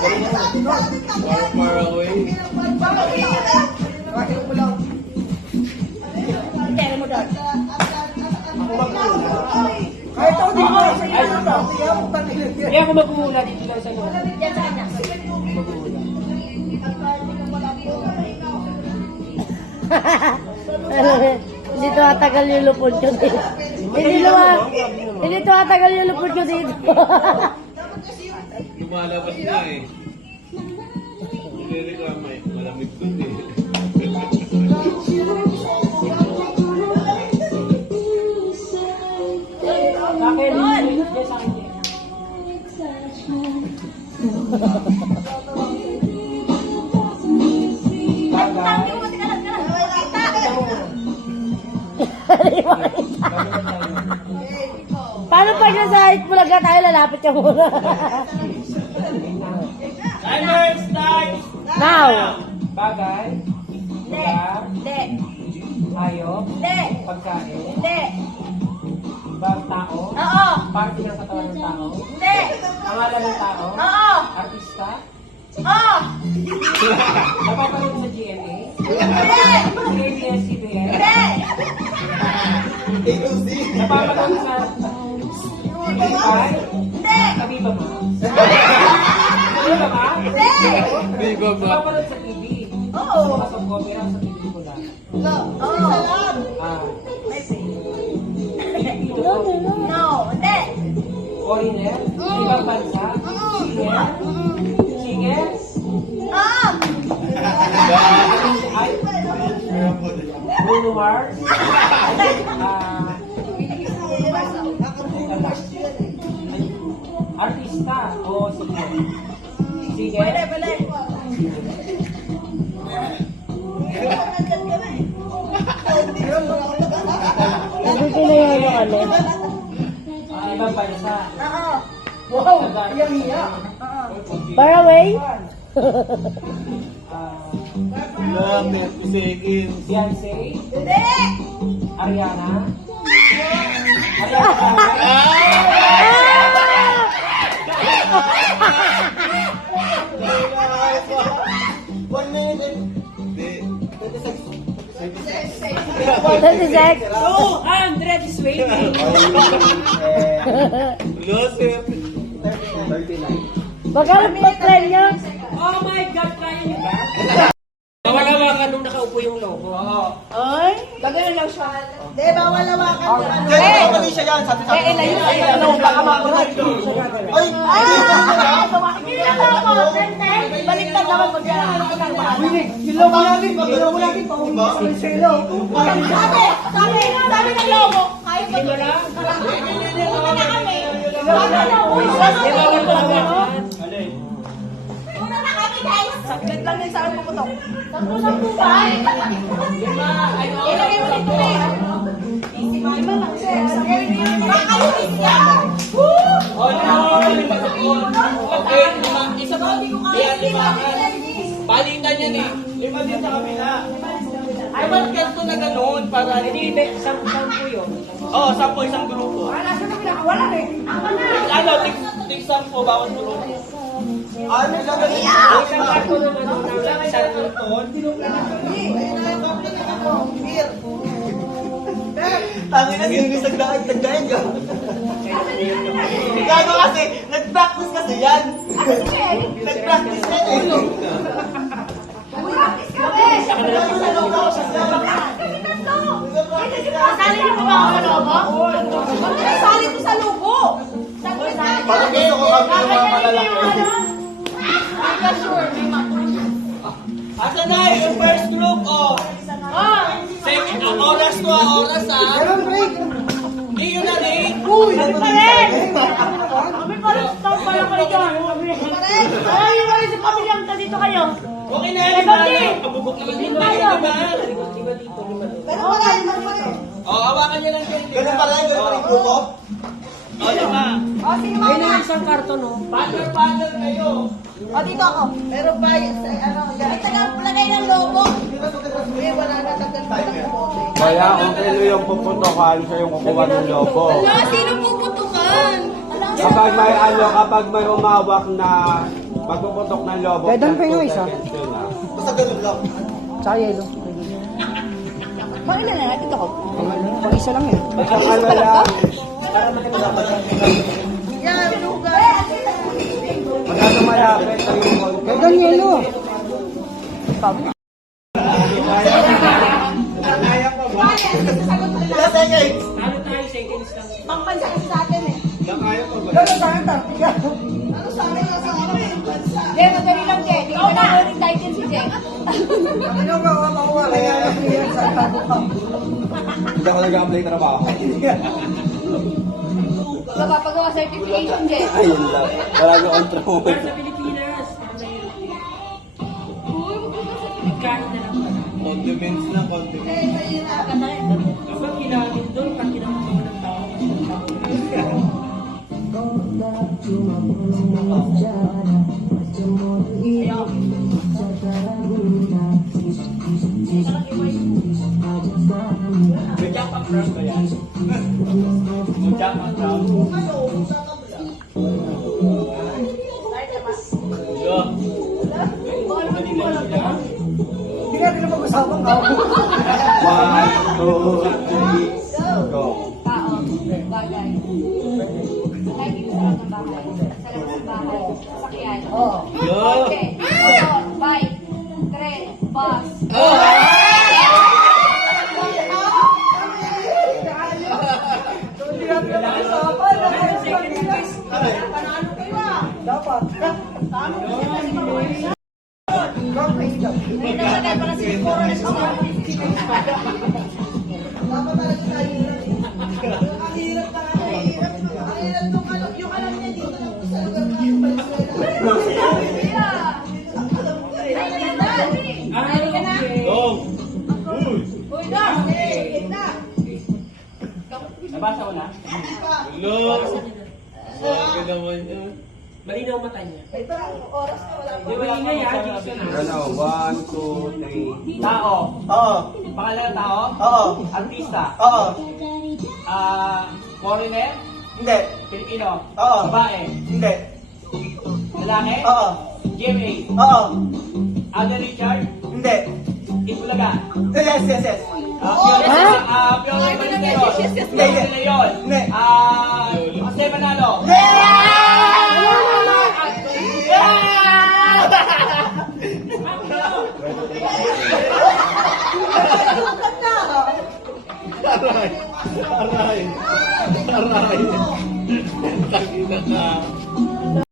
Far away. Tera mo doon. Kahit ako di ko sa iyo na to. Kaya ako mag-uula dito lang sa loob. Yan sa kanya. Mag-uula. Hindi tumatagal yung lupod ko dito. Hindi tumatagal yung lupod ko dito. Lumalabas na eh. Nire-reklama eh. Malamig dun eh. Bakit? Yes, sa akin. Tangin mo, tika lang. Paano pag nasa height mo lang tayo, lalapit ka muna. Timer starts! Now! Bagay. Hindi. Lugar. Hindi. Hayop. Hindi. Pagkain. Hindi. Tao. Oo. Parte ng katawan ng tao. Hindi. Pangalan ng tao. Oo. Artista. Oo. Napapanood sa GMA. Hindi. ABS-CBN. Hindi. Napapanood sa Spotify. Hindi. Kabiba mo. Kabiba ba? Hindi. Di ba ba? Napapanood sa TV. Oo. Pasok ko, meron sa TV ko lang. Oo. Ah, No, no, no. No. Hindi. foreigner, ibang bansa, singer, singer, Oo. ay, Bruno Mars, artista o singer. Singer, Bale. Nandito na yung ano. ibang bansa. Oo. Wow, iyang iya. Far away? Lamit, kusigin. Beyonce, Hindi. Ariana, Ariana, One minute. Hindi. 26? 200 is waiting. Loser. Magkano po try nyo? Oh my God, kaya niyo ba? Nawalawa ka nung nakaupo yung logo. Ay? Gagawin lang siya. Hindi, bawal lawakan. Kaya mali siya yan. Sabi sa akin. Ano, baka makuha. Ay! Baliktad naman mo dyan. Silo mo natin. Pagkala mo natin. Pahuli sa silo. Sabi ng lobo, kaya ba ito? Una na kami. Una na kami, guys. Saglit lang yan sa akin pumutok. Tatlo na po ba? Ilagay mo dito eh. Lima lang, sir. Makalinis yan. Okay, isa pa. Balitan yan eh. Lima din sa kabila. I want ganito na gano'n para hindi sampu yun. Oo, 10 isang grupo. Nasa na pinakawala eh. Ako na. Ano, tig 10 bawat grupo. Ano, gagawin? Isang karto naman ng isang karton. Tangin na sinis nagdahan ka. Gago kasi, nag-practice kasi yan. Nag-practice yan eh. Masali niyo pa ba ako sa lobo? Huwag na nasali to sa lobo. Parang gusto ko kami yung mga malalaki. Asa na yung first group, oh. Second, oras to, oras ah. Meron break. Hindi yun na rin. Uy, Kami pa rin. Kami pa rin. Stop pa lang kayo dyan. Ay, yung mga sa pamilyang dito kayo. okay na yun. Pabubok naman dito. Pero wala naman pa rin. Oh, hawakan niya lang yan. Ganun pa rin grupo? Oh, yun na. O, sige mga na. Isang karton no. Partner kayo. O, dito ako. Pero ba, ano, yan. Tagal po lagay ng lobo. Wala na tagal pa ng bote. Kaya kung kailan yung puputokan, siya yung kukuha ng lobo. Sino puputukan? Kapag may umawak na Pagpuputok ng lobo. Kaya doon pa yung 2 isa. seconds yun, ah. Tsaka yelo. Pakailan na natin ito ko. Pag isa lang eh. Pagkakala lang. Yan, lugar. Magkano malapit sa yung Kaya doon yelo. Talo tayo, seconds lang. Pangpansa kasi sa atin eh. Gano'n sa akin, Tartika. Ano sa amin nga sa amin? Bansa. Jen, madali lang, Jen. Ikaw na ulit title si Jen. Ano ba, makuha kaya yan sa Hindi ako nag-apply trabaho. Mapapagawa certification, Jen. Ayun lang. Wala nyo control. Para sa Pilipinas, para sa Pagkain na lang pala. Condiments na, condiments. Eh, mahirapan na rin. Kapag kinamit doon, pag kinamit mo ng tao, Mag-jump up round ba yan? Mag-jump up round. Yo. Hindi nga din pag-usapan ka. 1, 2, 3, go. Tao, bagay. Lagi mo sa ng bahay. Sa labas ng bahay. Sasakyan. Kotse. Motor. Bike. Tren. Bus. Hindi natin pag-usapan. Panalo kayo ah. Dapat. May nalagay para sa Sikora na siya. Dapat talaga tayo hirap. Ang hirap na nga, ang hirap. Ang hirap nung ano, yung alam niya dito na sa lugar na yung Valenzuela. Go. Uy, Dom! Gitna! Nabasa mo na? Look! Grabe naman yun. malinaw mata niya. Ay, parang oras na wala. Di ba ingay ha, Jason ha? Ano, 1, 2, 3. Tao. Oo. Pangalan ng tao? Oo. Artista. Oo. Foreigner? Hindi. Pilipino? Oo. Babae? Hindi. Lalaki? Oo. GMA? Oo. Alden Richard? Hindi. Itbulaga? Yes, yes, yes. Piolo Ballesteros? Hindi, hindi. Leon? Hindi. Jose Manalo? Aray! Aray! Aray! Takina ka.